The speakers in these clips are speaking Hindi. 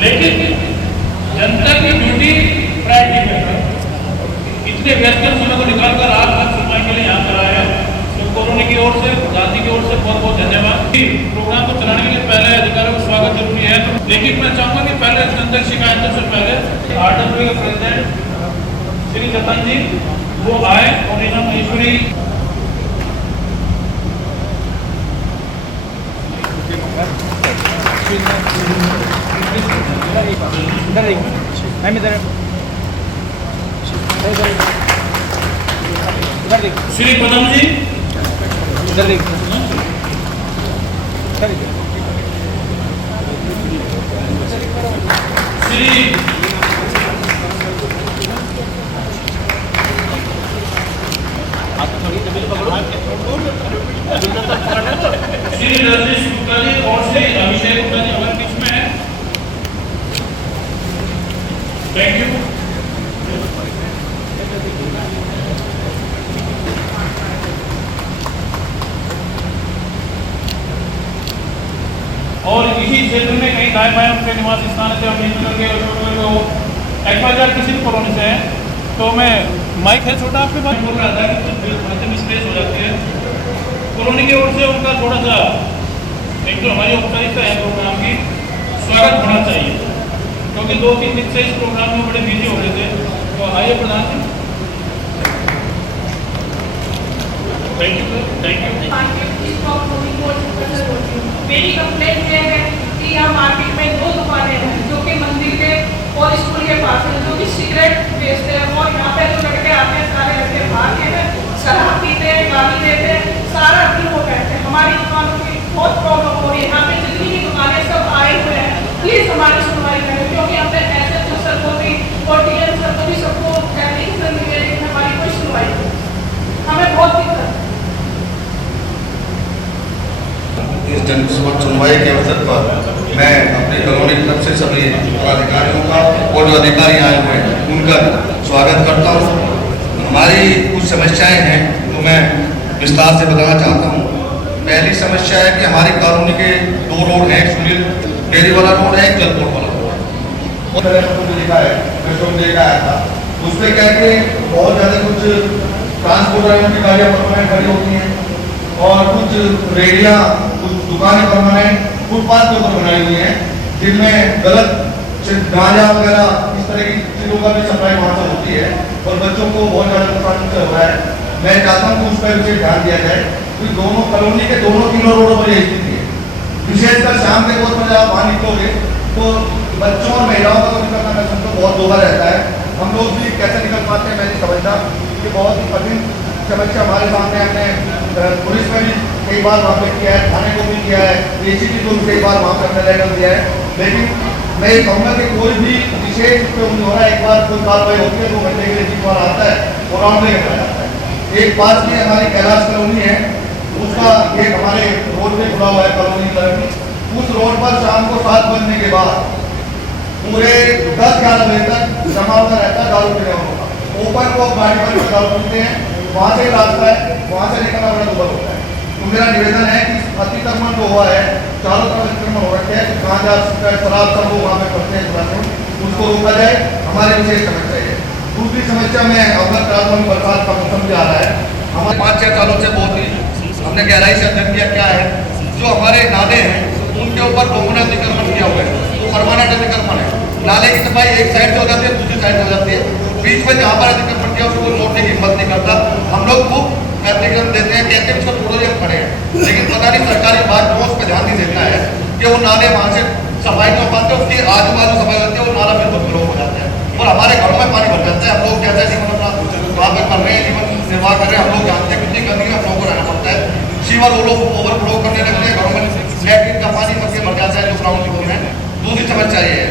लेकिन जनता की ड्यूटी प्रायोरिटी में है। इतने व्यस्त समय को निकालकर आज तक सुनवाई के लिए यहाँ पर आए हैं, तो कॉलोनी की ओर से, गांधी की ओर से बहुत बहुत धन्यवाद। प्रोग्राम को चलाने के लिए पहले अधिकारियों का स्वागत जरूरी है, लेकिन मैं चाहूँगा कि पहले जनता की शिकायतों से पहले RWA के प्रेसिडेंट श्री जतन जी वो आए और रीना महेश्वरी श्री पदम जी श्री रजनीश गुप्ता जी और श्री अभिषेक गुप्ता जी अगर बीच में है। Thank you. और इसी क्षेत्र में कहीं दाएं बाएं उनके निवास स्थान से XYZ किसी भी कॉलोनी से है, तो मैं माइक है छोटा आपके पास बोल रहा था कि कुछ मिसप्लेस हो जाती है कॉलोनी की ओर से, उनका थोड़ा सा एक जो हमारी औपचारिकता है प्रोग्राम की स्वागत होना चाहिए, क्योंकि 2-3 दिन से इस प्रोग्राम में बड़े बिजी हो रहे थे। तो आइए प्रधान जी। Thank you. मेरी कंप्लेंट ये है कि यहाँ मार्केट में 2 दुकानें हैं जो कि मंदिर के और स्कूल के पास है, जो कि सिगरेट बेचते हैं, और यहाँ पे जो लड़के आते हैं सारे लड़के बाहर के हैं, शराब पीते हैं, गाली देते हैं, सारा दिन वो कहते हैं। हमारी दुकानों की बहुत प्रॉब्लम हो रही है, यहाँ पे जितनी भी दुकानें सब आए हुए हैं, प्लीज हमारी सुनवाई करें, क्योंकि हमने ऐसे सर को भी और DM सर को भी सबको एप्लीकेशन मिली है, लेकिन हमारी कोई सुनवाई नहीं, हमें बहुत दिक्कत है। इस सुनवाई के अवसर पर मैं अपनी कॉलोनी की तरफ से सभी पदाधिकारियों का और जो अधिकारी आए हुए हैं उनका स्वागत करता हूँ। हमारी कुछ समस्याएं हैं तो मैं विस्तार से बताना चाहता हूँ। पहली समस्या है कि हमारी कॉलोनी के 2 रोड हैं, सुनील डेयरी वाला रोड है, जलपोट वाला रोड है। उस पर क्या है कि बहुत ज़्यादा कुछ ट्रांसपोर्ट की गाड़ियाँ परमानेंट खड़ी होती हैं और कुछ रेडियाँ, कुछ दुकानें परमानेंट फुटपाथ के ऊपर बनाई हुई हैं, जिनमें गलत गांजा वगैरह इस तरह की चीज़ों का भी सप्लाई वहाँ से होती है और बच्चों को बहुत ज़्यादा नुकसान हो रहा है। मैं चाहता हूँ कि उस पर विशेष ध्यान दिया जाए, क्योंकि दोनों कॉलोनी के तीनों रोडों पर यही स्थिति है। विशेषकर शाम के वक्त में जब आप वहाँ निकलोगे तो बच्चों और महिलाओं का निकलना का तो बहुत दोहरा रहता है। हम लोग भी कैसे निकल पाते हैं मैं नहीं समझता, कि बहुत ही कठिन समस्या हमारे सामने। हमने पुलिस में भी कई बार वहाँ पे किया है, थाने को भी किया है, ACP को भी कई बार वहाँ पे हमने लेटर दिया है, लेकिन मैं ये कहूँगा कि कोई भी विशेष पे हो रहा है, एक बार कोई कार्रवाई होती है 2 घंटे के लिए 3 बार आता है और राउंड लेकर जाता है। एक पास में हमारी कैलाश कॉलोनी है, उसका एक हमारे रोड पे खुला हुआ है कॉलोनी तरफ, उस रोड पर शाम को 7 बजने के बाद पूरे 10-11 बजे तक जमा हुआ रहता है दारू पीने वालों का। ओपन को गाड़ी पर दारू पीते हैं, वहाँ से रास्ता है, वहाँ से निकलना बड़ा दुर्लभ होता है। तो मेरा निवेदन है कि अतिक्रमण जो हुआ है, चारों तरफ अतिक्रमण हो रखे हैं, गांजा शराब सब लोग वहाँ पे करते हैं, उसको रोका जाए। हमारी विशेष समस्या है। दूसरी समस्या में अवगत कराता हूँ, बरसात का मौसम भी आ रहा है, हमारे 5-6 सालों से बहुत ही हमने गहराई से अध्ययन किया क्या है, जो हमारे नाले हैं उनके ऊपर बहुना अतिक्रमण किया हुआ है, वो परमानेंट अतिक्रमण है। नाले की सफाई एक साइड से हो जाती है, दूसरी साइड से हो जाती है, बीच में जहाँ पर अतिक्रमण किया उसको लौटने की हिम्मत नहीं करता। हम लोग खूब अतिक्रमण देते हैं, कहते हैं उसको थोड़ा देर खड़े हैं, लेकिन पता नहीं सरकारी बात को उस पर ध्यान नहीं देता है कि वो नाले वहाँ से सफाई नहीं हो पाते, उसकी आजू बाजू सफाई होती है, वो नाला फिर ब्लॉक हो जाता है और हमारे घरों में पानी भर जाता है। हम लोग कहते हैं जीवन अपना वहाँ पे कर रहे हैं, जीवन निर्वाह कर रहे हैं, हम लोग जानते हैं कितनी गंदगी में हम लोग को रहना पड़ता है। सीवर वो लोग ओवरफ्लो करने लगते हैं, घरों में लैट्रिन का पानी भर के भर जाता है जो ग्राउंड की है। दूसरी समस्या ये है।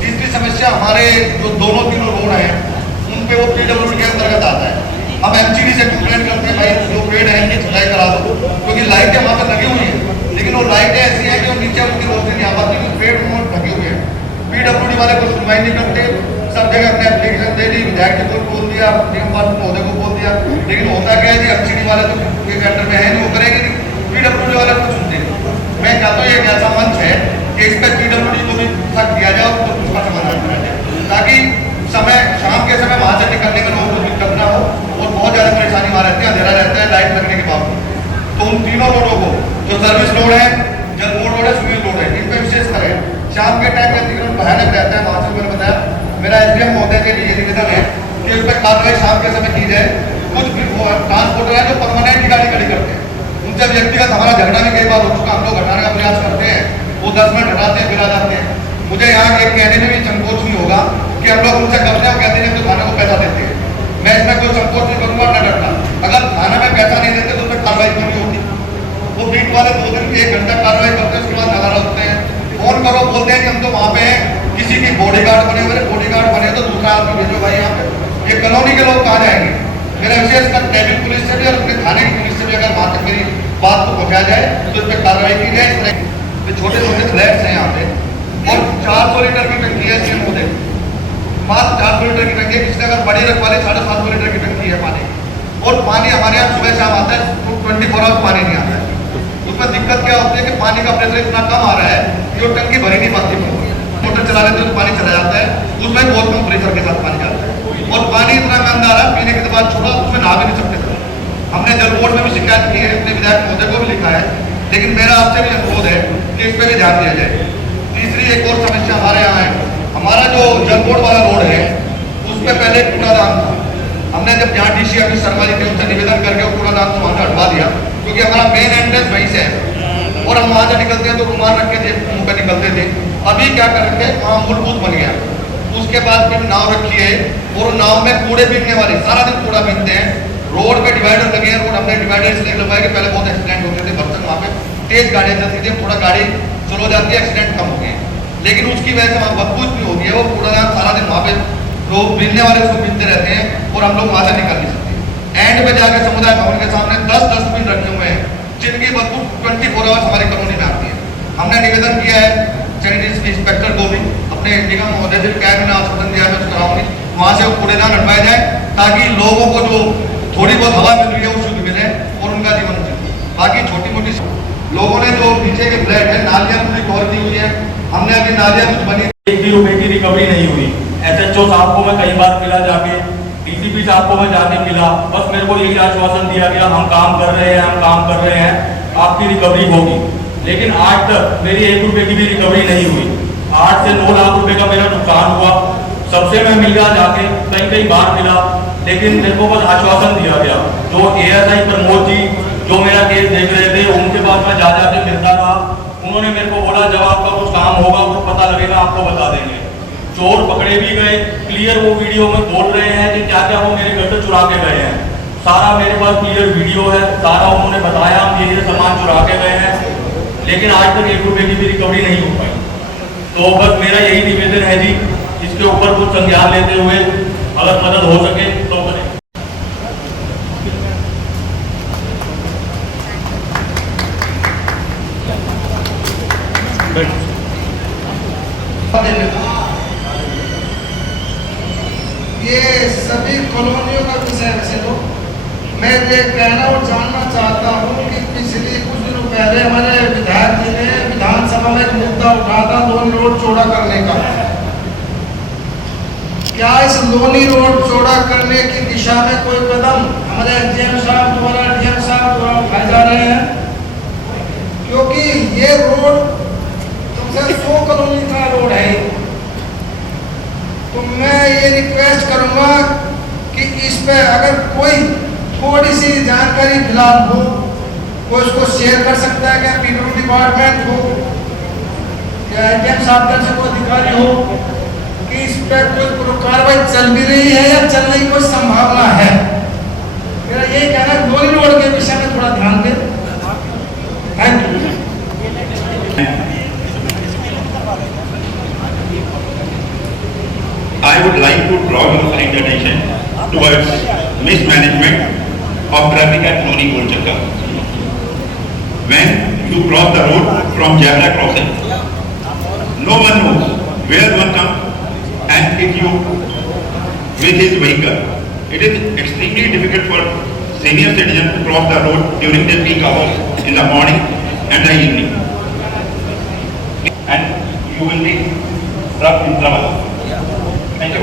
तीसरी समस्या हमारे जो 2-3 रोड हैं उन पे वो PWD के अंतर्गत आता है। हम MCD से कंप्लेंट करते हैं, भाई जो पेड़ है इनकी छटाई करा दो, क्योंकि लाइटें वहाँ पर लगी हुई है, लेकिन वो लाइटें ऐसी हैं कि वो नीचे उनकी रोशनी नहीं आ पाती, क्योंकि पेड़ उन्होंने ढके हुए हैं। PWD वाले को सुनवाई नहीं करते, सब जगह अपने एप्लीकेशन दे दी, विधायक को बोल दिया, नियमपाल महोदय को बोल दिया, लेकिन होता क्या है कि MCD वाले तो अंडर में है नहीं, वो करेंगे नहीं, PWD वाले को सुनते। मैं चाहता हूँ एक ऐसा मंच है कि इस पर PWD को भी सख्त किया जाए। शाम के टाइम में अतिक्रमण भयानक रहता है। वहाँ से मैंने बताया मेरा एसडीएम महोदय के लिए निवेदन है कि उस पर कार्रवाई शाम के समय की जाए। कुछ ट्रांसपोर्टर है जो परमानेंट गाड़ी खड़ी करते हैं, उनसे व्यक्तिगत हमारा झगड़ा भी कई बार हो चुका, हम लोग हटाने का प्रयास करते हैं, वो 10 मिनट हटाते हैं फिर आ जाते हैं। मुझे यहाँ एक कहने में भी संकोच नहीं होगा कि हम लोग उनसे करते हैं, वो कहते हैं तो थाने को पैसा देते हैं। मैं इसमें कोई संकोच नहीं करूँगा, न डरना। अगर थाना में पैसा नहीं देते तो उस पर कार्रवाई क्यों नहीं होती? वो बीट वाले 2 दिन 1 घंटा कार्रवाई करते हैं, उसके बाद नगारा होते हैं, फोन करो, बोलते हैं कि हम तो वहाँ पे हैं, किसी की बॉडीगार्ड बने हुए, बॉडीगार्ड बने तो दूसरा आदमी भेजो भाई यहाँ पे। ये कॉलोनी के लोग कहाँ जाएंगे? मेरा विशेष कर ट्रैफिक पुलिस से भी और अपने थाने की पुलिस से भी अगर वहाँ तक मेरी बात को पहुँचाया जाए तो इस पर कार्रवाई की जाए। इस तरह छोटे छोटे फ्लैट्स हैं यहाँ पे और 400 लीटर की टंकी है सीएम महोदय, मात्र 400 लीटर की टंकी है। किसी अगर बड़ी रखवाली 750 लीटर की टंकी है पानी, और पानी हमारे यहाँ सुबह शाम आता है, 24 आवर्स पानी नहीं आता है। उसमें दिक्कत क्या होती है कि पानी का प्रेशर इतना कम आ रहा है कि वो टंकी भरी नहीं पाती, मोटर चला लेते तो पानी चला जाता है, उसमें बहुत कम प्रेशर के साथ पानी जाता है और पानी इतना गंदा आ रहा है, पीने के बाद छोड़ा उसमें नहा भी नहीं सकते। हमने जल बोर्ड में भी शिकायत की है, अपने विधायक महोदय को भी लिखा है, लेकिन मेरा आपसे भी अनुरोध है कि इस पर भी ध्यान दिया जाए। तीसरी एक और समस्या हमारे यहाँ है, हमारा जो जल बोर्ड वाला रोड है उस पर पहले कूड़ादान था। हमने जब यहाँ डीसी ऑफिस सरकारी थे उनसे निवेदन करके वो कूड़ादान को वहाँ से हटवा दिया, क्योंकि हमारा मेन एंट्रेंस वहीं से है और हम वहाँ से निकलते हैं तो रुमाल रख के जेब मुँह पे निकलते थे। अभी क्या करते हैं, वहाँ मूलभूत बन गया, उसके बाद फिर नाव रखी है और नाव में कूड़े बीनने वाले सारा दिन कूड़ा बीनते हैं। रोड पे डिवाइडर लगे हैं, रोड हमने डिवाइडर इसलिए लगवाया कि पहले बहुत एक्सीडेंट होते थे, बर्तन वहाँ पे तेज गाड़ियाँ चलती थी, थोड़ा गाड़ी स्लो जाती है, एक्सीडेंट कम हो गए, लेकिन उसकी वजह से वहाँ बदबू भी होती है। वो कूड़ादान सारा दिन वहाँ पे लोग बीनने वाले उसको बीनते रहते हैं और हम लोग वहाँ से निकल नहीं सकते। एंड में जाकर समुदाय भवन के सामने 10 डस्टबिन रखे हुए हैं जिनकी बदबू 24 आवर्स हमारी कॉलोनी में आती है। हमने निवेदन किया है सैनिटरी इंस्पेक्टर को भी, अपने निगम महोदय से क्या मैंने आश्वासन दिया, मैं कराऊंगी वहाँ से वो कूड़ेदान हटवाए जाए ताकि लोगों को जो थोड़ी बहुत हवा मिल रही है वो शुद्ध मिले और उनका जीवन चले। बाकी छोटी मोटी लोगों ने जो नीचे के फ्लैट है नालियाँ पूरी कवर की हुई है, हमने अभी नालियाँ कुछ बनी, 1 भी रुपए की रिकवरी नहीं हुई। SHO साहब को मैं कई बार मिला जाके, DCP साहब को मैं जाके मिला, बस मेरे को यही आश्वासन दिया गया हम काम कर रहे हैं, हम काम कर रहे हैं, आपकी रिकवरी होगी। लेकिन आज तक मेरी 1 रुपए की भी रिकवरी नहीं हुई। 8 से 9 लाख रुपए का मेरा नुकसान हुआ। सबसे मैं मिला जाके कई बार मिला, लेकिन मेरे को बस आश्वासन दिया गया। जो ASI प्रमोद जी जो मेरा केस देख रहे थे उनके पास मैं जाके मिलता रहा, उन्होंने मेरे को बोला जब आपका कुछ काम होगा, कुछ पता लगेगा आपको बता देंगे। चोर पकड़े भी गए, क्लियर वो वीडियो में बोल रहे हैं कि क्या क्या वो मेरे घर से चुरा के गए हैं। सारा मेरे पास क्लियर वीडियो है, सारा उन्होंने बताया हम ये सामान चुरा के गए हैं, लेकिन आज तक 1 रुपए की भी रिकवरी नहीं हो पाई। तो बस मेरा यही निवेदन है जी, इसके ऊपर कुछ संज्ञान लेते हुए अगर मदद हो सके तो करें। ये सभी कॉलोनियों का विषय है। वैसे तो मैं ये कहना और जानना चाहता हूँ कि पिछले कुछ दिनों पहले हमारे विधायक जी ने विधानसभा में एक मुद्दा उठाया था लोनी रोड चौड़ा करने का। क्या इस लोनी रोड चौड़ा करने की दिशा में कोई कदम हमारे SDM साहब द्वारा, DM साहब द्वारा उठाए जा रहे हैं? क्योंकि ये रोड कम से 100 कॉलोनी का रोड है, तो मैं ये रिक्वेस्ट करूंगा कि इस पे अगर कोई थोड़ी सी जानकारी फिलहाल हो, कोई उसको शेयर कर सकता है क्या? PWD डिपार्टमेंट हो या SDM साहब से कोई अधिकारी हो कि इस पे कोई कार्रवाई चल भी रही है या चलने की कोई संभावना है। मेरा ये कहना है लोनी रोड के विषय में थोड़ा ध्यान दें। Thank you. I would like to draw your kind attention towards mismanagement of traffic at Loni Golchakka. When you cross the road from Jabra crossing, no one knows where one comes and hit you with his vehicle. It is extremely difficult for senior citizens to cross the road during the peak hours in the morning and the evening. And you will be trapped in trouble. Thank you.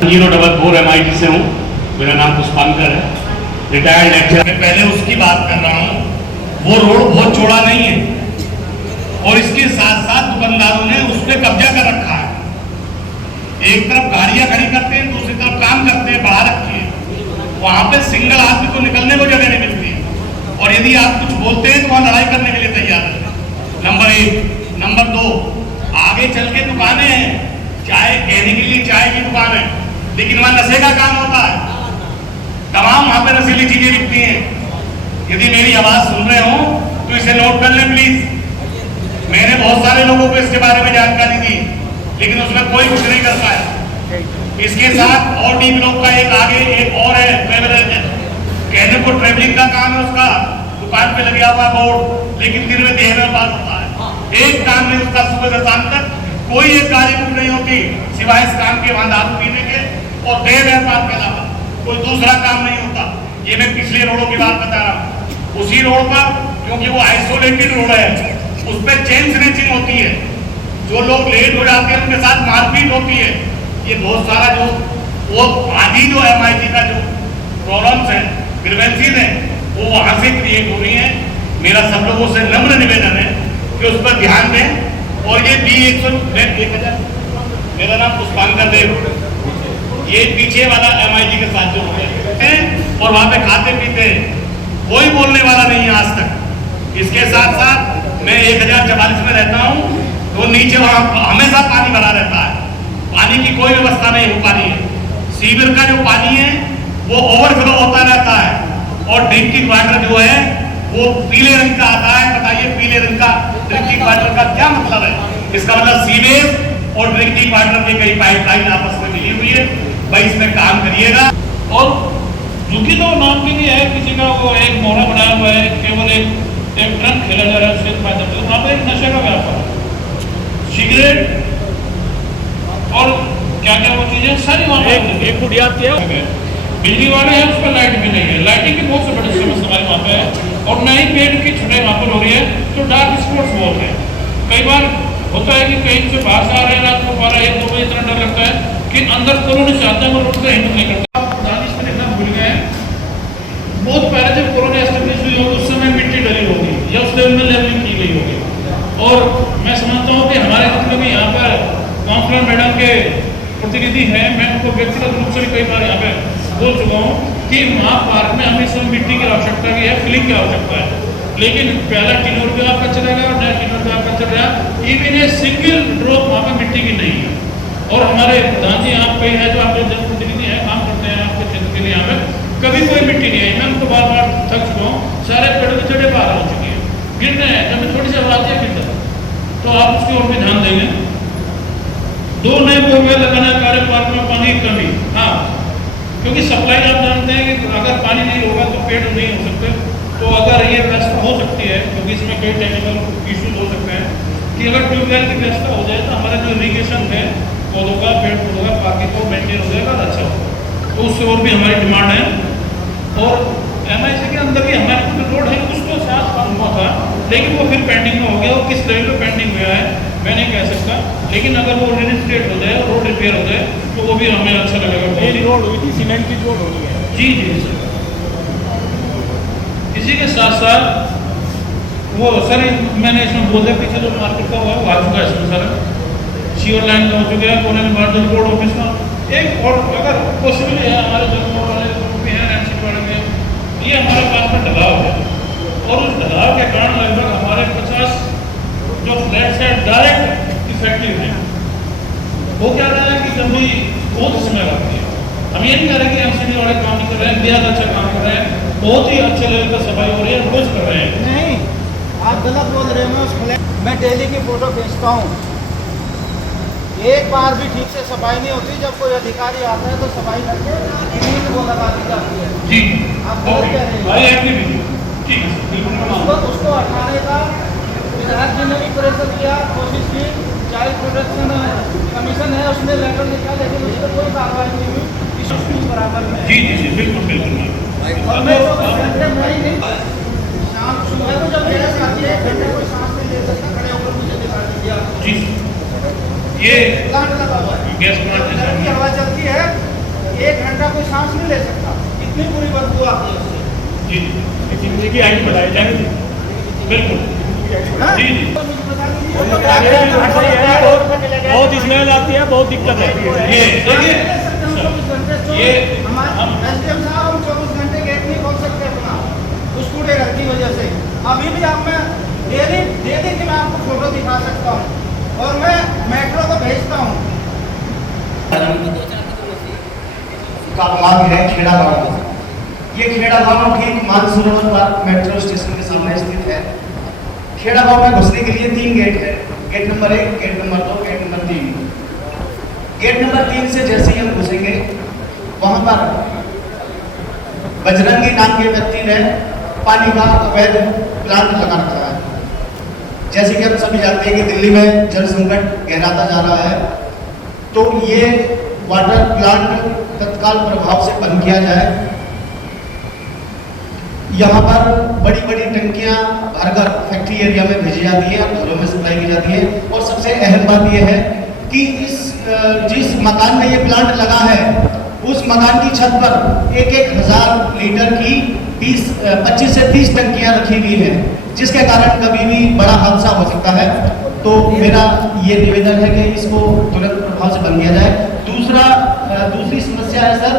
044 MIT से हूँ, मेरा नाम पुष्पांकर है, रिटायर्ड लेक्चरर। मैं पहले उसकी बात कर रहा हूँ, वो रोड बहुत चौड़ा नहीं है और इसके साथ साथ दुकानदारों ने उस पर कब्जा कर रखा है। एक तरफ गाड़ियां खड़ी करते हैं, दूसरी तरफ काम करते हैं, बढ़ा रखी है। वहां पे सिंगल आदमी को निकलने को जगह नहीं मिलती, और यदि आप कुछ बोलते हैं तो वहां लड़ाई करने के लिए तैयार है। नंबर 1। नंबर 2, आगे चल के दुकानें हैं, चाय कहने के लिए चाय की दुकान है, लेकिन वहां नशे का काम होता है। तमाम वहां पे नशीली चीजें बिकती हैं। यदि मेरी आवाज सुन रहे हो तो इसे नोट कर लें प्लीज। मैंने बहुत सारे लोगों को इसके बारे में जानकारी दी, लेकिन उसमें कोई कुछ नहीं करता है। इसके साथ और डी ब्लॉक का एक आगे एक और है ट्रेवल एजेंट, कहने को ट्रेवलिंग का काम है उसका, दुकान पे लगे हुआ बोर्ड, लेकिन दिन में देह में बात होता है। एक काम नहीं उसका, सुबह से शाम तक कोई एक गाड़ी बुक नहीं होती सिवाय इस काम के, वहां दारू पीने के और देह व्यापार के अलावा कोई दूसरा काम नहीं होता। ये मैं पिछले रोडों की बात बता रहा हूँ। उसी रोड पर, क्योंकि वो आइसोलेटेड रोड है, उस पर चेन स्नैचिंग होती है, जो लोग लेट हो जाते हैं उनके साथ मारपीट होती है। ये बहुत सारा जो वो आदि जो MIG का जो प्रॉब्लम्स है, ग्रीवेंसीज है, वो वहां से क्रिएट हो रही है। मेरा सब लोगों से नम्र निवेदन है कि उस पर ध्यान दें। और ये B100, मेरा नाम पुष्पांकर देव, ये पीछे वाला MIG के साथ जो हैं और वहां पे खाते पीते कोई बोलने वाला नहीं है आज तक। इसके साथ साथ मैं 1044 में रहता हूँ, तो नीचे वहां हमेशा पानी भरा रहता है, पानी की कोई व्यवस्था नहीं हो पा रही है। सीवर का जो पानी है वो ओवरफ्लो होता रहता है, और ड्रिंकिंग वाटर जो है वो पीले रंग का आता है। बताइए पीले रंग का ड्रिंकिंग वाटर का क्या मतलब है? इसका मतलब सीवेज और ड्रिंकिंग वाटर की कई पाइपलाइन आपस में मिली हुई है। भाई इसमें काम करिएगा। और झुकी तो नाम के लिए है, किसी का वो एक मोहरा बनाया हुआ है, केवल एक ट्रक खेला जा रहा है, उससे फायदा मिलता है। वहाँ पर एक नशे का व्यापार, सिगरेट और क्या क्या वो चीजें सारी वहाँ पर एक फुट याद किया। बिजली वाले हैं, उस पर लाइट भी नहीं है, लाइटिंग की बहुत से बड़ी समस्या हमारे वहाँ पे है। और नई पेड़ की छुटाई वहाँ पर हो रही है, तो डार्क स्पॉट्स बहुत है। कई बार होता है कि कहीं से बाहर से आ रहे हैं, रात को 12-1-2 बजे इतना डर लगता है कि अंदर कोरोना से आते हैं, वो रोड का हिम्मत नहीं करता। दानिश में देखना भूल गए हैं, बहुत पहले जब कोरोना एस्टेब्लिश हुई हो उस समय मिट्टी डली होगी या उस लेवल में लेवलिंग की गई होगी। और मैं समझता हूँ कि हमारे मतलब में यहाँ पर काउंसलर मैडम के प्रतिनिधि हैं, मैं उनको व्यक्तिगत रूप से भी कई बार यहाँ पे बोल चुका हूँ कि वहाँ पार्क में हमें सब मिट्टी की आवश्यकता की है, फिलिंग की आवश्यकता है। लेकिन पहला टिनोर भी आपका चला गया और नया टिनोर भी आपका चल रहा है, इवन ये सिंगल ड्रॉप वहाँ पर मिट्टी की नहीं है। और हमारे प्रधान जी यहाँ पे है जो आपके जनप्रतिनिधि हैं, काम करते हैं आपके क्षेत्र के लिए, यहाँ पे कभी कोई मिट्टी नहीं है। मैं उनको बार बार थक चुका हूँ, सारे पेड़ों की जड़ें बाहर हो चुकी हैं, गिर रहे हैं, जब मैं थोड़ी सी आवाज़ है गिर जाता, तो आप उसकी ओर भी ध्यान देंगे। 2 नए बोरवेल लगाना कार्य पार्क में पानी की कमी, हाँ, क्योंकि सप्लाई आप जानते हैं कि अगर पानी नहीं होगा तो पेड़ नहीं हो सकते। तो अगर ये व्यवस्था हो सकती है, क्योंकि इसमें कई टेक्निकल इश्यूज हो सकते हैं, कि अगर ट्यूबवेल की व्यवस्था हो जाए तो हमारा जो इरीगेशन है पौधों का, पेड़ पौधों का, बाकी को मेंटेन हो जाएगा, अच्छा होगा। तो उससे और भी हमारी डिमांड है। और MIC के अंदर भी हमारे कुछ रोड है, उसको साफ काम हुआ था, लेकिन वो फिर पेंडिंग में हो गया। और किस लेवल पर पेंडिंग हुआ है मैं नहीं कह सकता, लेकिन अगर वो रिइंस्टेट हो जाए और रोड रिपेयर हो जाए तो वो भी हमें अच्छा लगेगा। मेरी रोड हुई थी, सीमेंट की रोड हो गई है। जी जी सर। इसी के साथ साथ वो सर मैंने इसमें बोल दिया, पीछे जो मार्केट का हुआ वो आ चुका है इसमें सर, सीवर लाइन का हो चुका है, कोने में बार बोर्ड ऑफिस में एक और अगर पॉसिबल है हमारे जो वाले भी हैं एमसी वाले में, ये हमारे पास में ढलाव है, और उस ढलाव के कारण लगभग हमारे 50 जो फ्लैट्स हैं डायरेक्ट इफेक्टिव हैं। वो क्या रहा है कि कभी बहुत समय लगती है। हम ये नहीं कह रहे कि एमसीडी वाले काम नहीं कर रहे हैं, बेहद अच्छा काम कर रहे हैं, बहुत ही अच्छे लेवल पर सफाई हो रही है, रोज कर रहे हैं। नहीं, आप गलत बोल रहे हैं। उस फ्लैट मैं डेली की फोटो भेजता हूँ, एक बार भी ठीक से सफाई नहीं होती। जब कोई अधिकारी आता है तो सफाई करके ग्रीन वो लगा दी जाती है। जी आप गलत कह रहे हैं। ठीक है, उसको हटाने का विधायक जी ने भी प्रेशर किया, कोशिश की, चाइल्ड प्रोटेक्शन कमीशन है उसने लेटर लिखा, लेकिन उस पर कोई कार्रवाई नहीं हुई। इस बराबर में जी जी जी बिल्कुल बिल्कुल। और मैं नहीं शाम सुबह को जब गैस आती है, घंटे कोई सांस नहीं ले सकता, खड़े होकर मुझे दिखा दिया। जी ये प्लांट लगा हुआ है, गैस प्लांट की हवा चलती है, 1 घंटा कोई सांस नहीं ले सकता, इतनी बुरी बदबू आती है उससे। जी जिंदगी की आयु बढ़ाई जाएगी, बिल्कुल जी जी। बहुत दिक्कत है। ये देखिए ये हम एसडीएम साहब हम 24 घंटे गेट नहीं खोल सकते अपना उस कूड़े घर की वजह से। अभी भी आप मैं डेली कि मैं आपको फोटो दिखा सकता हूँ और मैं मेट्रो को भेजता हूँ। का भाग है खेड़ा गांव। ये खेड़ा गांव ठीक मानसरोवर पार्क मेट्रो स्टेशन के सामने स्थित है। खेड़ा गांव में घुसने के लिए 3 गेट है, gate number 1, gate number 2, gate number 3। Gate number 3 से जैसे ही हम घुसेंगे वहां पर बजरंगी नाम के व्यक्ति ने पानी का अवैध प्लांट लगा रखा है। जैसे कि हम सभी जानते हैं कि दिल्ली में जल संकट गहराता जा रहा है, तो ये वाटर प्लांट तत्काल प्रभाव से बंद किया जाए। यहाँ पर बड़ी बड़ी टंकियाँ घर घर फैक्ट्री एरिया में भेजी जाती है और घरों में सप्लाई की जाती है। और सबसे अहम बात यह है कि जिस मकान में ये प्लांट लगा है उस मकान की छत पर 1,000 लीटर की 25 से 30 टंकियाँ रखी हुई हैं, जिसके कारण कभी भी बड़ा हादसा हो सकता है। तो मेरा ये निवेदन है कि इसको तुरंत प्रभाव से बंद किया जाए। दूसरी समस्या है सर,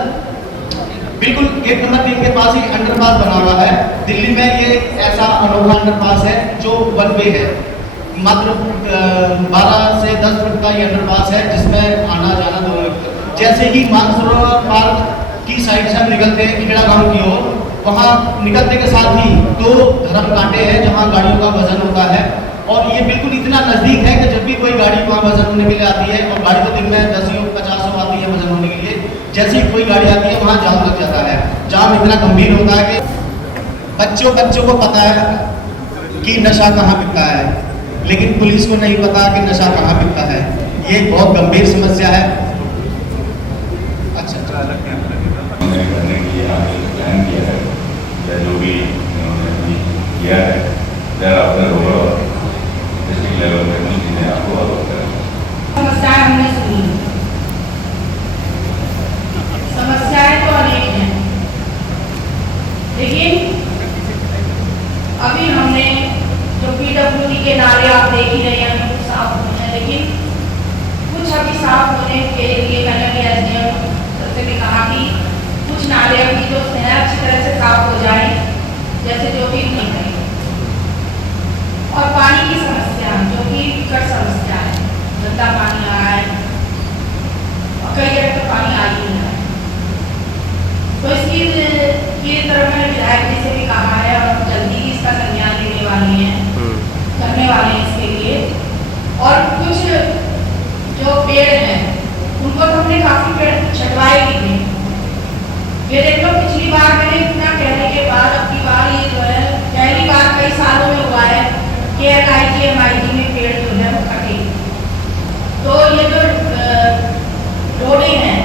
बिल्कुल गेट नंबर 3 के पास एक अंडरपास बना हुआ है। दिल्ली में ये ऐसा अनोखा अंडरपास है जो 1 वे है, मात्र 12 से 10 फुट का ये अंडरपास है जिसमें आना जाना दोनों। जैसे ही मानसरोवर पार्क की साइड से हम निकलते हैं खेड़ा गांव की ओर, वहाँ निकलने के साथ ही 2 धर्म कांटे हैं जहाँ गाड़ियों का वजन होता है। और ये बिल्कुल इतना नज़दीक है कि जब भी कोई गाड़ी वहाँ वजन होने के लिए आती है, और गाड़ी तो दिन में 10-50 आती है वजन होने के लिए, जैसे ही कोई गाड़ी आती है वहाँ जाम लग जाता है। जाम इतना गंभीर होता है कि बच्चों को पता है कि नशा कहाँ बिकता है, लेकिन पुलिस को नहीं पता कि नशा कहाँ बिकता है। ये बहुत गंभीर समस्या है। अच्छा करने के लिए आगे प्लान किया है या जो भी उन्होंने किया है आफ्टर होगा डिस्ट्रिक्ट लेवल पे हम चीज़ें आपको अवगत करें। समस्याएं हमने सुनी, समस्याएं तो अनेक हैं, लेकिन अभी हमने जो PWD के नारे आप देख ही रहे हैं कुछ साफ होने हैं, लेकिन कुछ अभी साफ होने के लिए मैंने SDM से भी कहा कि कुछ नाले अभी जो है अच्छी तरह से साफ हो जाए, जैसे जो भी नहीं है। और पानी की समस्या जो कि विकट समस्या है, गंदा पानी आ रहा है और कई जगह तो पानी आ ही नहीं रहा है। तो इसकी तरफ मैंने विधायक जी से भी कहा है और जल्दी ही इसका संज्ञान लेने वाले हैं, करने वाले हैं इसके लिए। और कुछ जो पेड़ हैं उनको तो हमने काफी पेड़ छटवाए भी थे। ये देख लो पिछली बार मैंने इतना कहने के बाद अब की बार ये जो है पहली बार कई सालों में हुआ है कि LIG MIG में पेड़ जो है वो कटे। तो ये जो रोडें हैं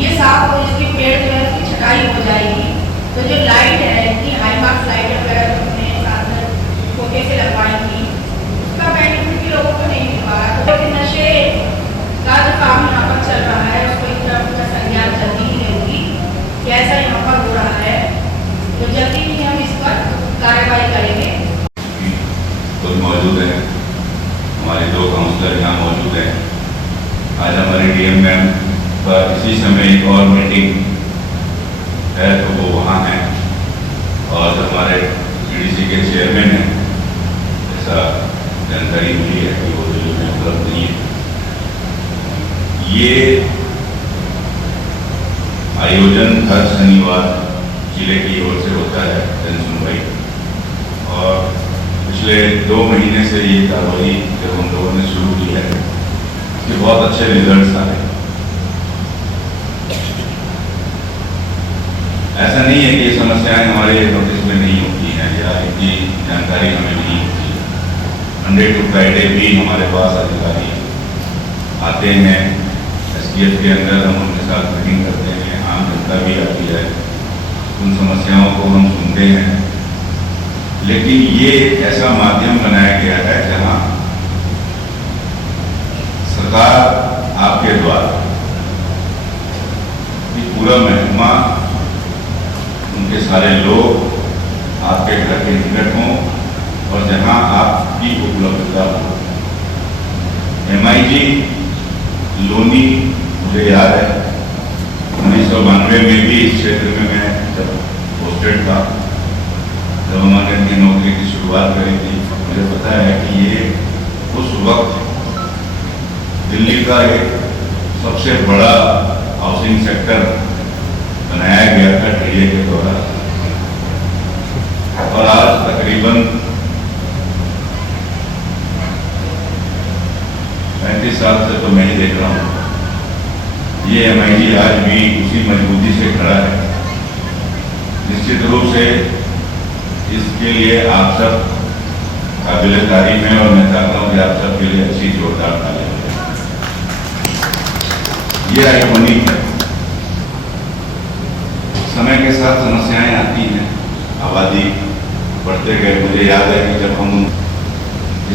ये साफ हो, इसके पेड़ जो है उसकी छटाई हो जाएगी। तो जो लाइट है इतनी हाई मार्क्स लाइट वगैरह जो अपने साथ कोटे से लगवाई थी उसका बेनिफिट भी लोगों को नहीं मिल पा रहा। तो नशे का जो काम यहाँ पर चल रहा है उसको एक तरफ का संज्ञान जल्दी ही लेगी कि ऐसा यहाँ पर हो रहा है, तो जल्दी ही हम इस पर कार्रवाई करेंगे। खुद मौजूद हैं, हमारे 2 काउंसलर यहाँ मौजूद हैं। आज हमारी DM मैम पर इसी समय एक और मीटिंग है तो वो वहाँ हैं, और हमारे PDC के चेयरमैन हैं, ऐसा जानकारी मिली है कि वो दिल्ली में उपलब्ध नहीं है। ये आयोजन हर शनिवार जिले की ओर से होता है जन सुनवाई, और पिछले 2 महीने से ये कार्रवाई जब हम लोगों ने शुरू की है इसके बहुत अच्छे रिजल्ट्स आ रहे हैं। ऐसा नहीं है कि ये समस्याएं हमारे नोटिस में नहीं होती हैं या इनकी जानकारी हमें नहीं होती है। मंडे टू फ्राइडे भी हमारे पास अधिकारी आते हैं, STF के अंदर हम उनके साथ मीटिंग करते हैं, आम जनता भी आती है, उन समस्याओं को हम सुनते हैं। लेकिन ये एक ऐसा माध्यम बनाया गया है जहां सरकार आपके द्वारा पूरा महकमा, उनके सारे लोग आपके घर के निकट हों और जहां आपकी उपलब्धता हो। MIG लोनी मुझे याद है 1992 में भी इस क्षेत्र में मैं जब पोस्टेड था, जब हमारे अपनी नौकरी की शुरुआत करी थी, मुझे पता है कि ये उस वक्त दिल्ली का एक सबसे बड़ा हाउसिंग सेक्टर बनाया गया था टीडीए के द्वारा। और आज तकरीबन 35 साल से तो मैं ही देख रहा हूँ, ये MIG आज भी उसी मजबूती से खड़ा है। निश्चित रूप से इसके लिए आप सब काबिल तारीफ हैं और मैं चाहता हूँ कि आप सब के लिए अच्छी जोरदार ताली हो। ये आइकॉनिक है। समय के साथ समस्याएं आती हैं, आबादी बढ़ते गए। मुझे याद है कि जब हम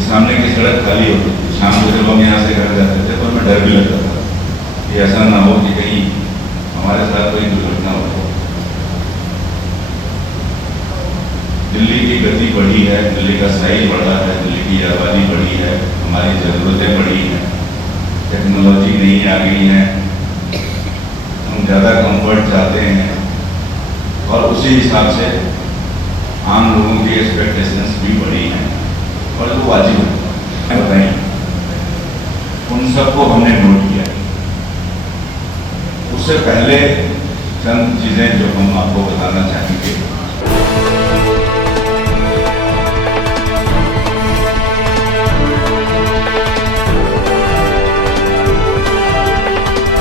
सामने की सड़क खाली होती थी, शाम को जब हम यहाँ से घर जाते थे तो हमें डर भी लगता था कि ऐसा ना हो कि कहीं हमारे साथ कोई दुर्घटना हो। दिल्ली की गति बढ़ी है, दिल्ली का साइज बढ़ा है, दिल्ली की आबादी बढ़ी है, हमारी ज़रूरतें बढ़ी हैं, टेक्नोलॉजी नई आ गई है, हम ज़्यादा कंफर्ट चाहते हैं और उसी हिसाब से आम लोगों की एक्सपेक्टेशंस भी बढ़ी हैं और जो वाजिब है बताइए, उन सबको हमने नोट किया। उससे पहले चंद चीज़ें जो हम आपको बताना चाहेंगे।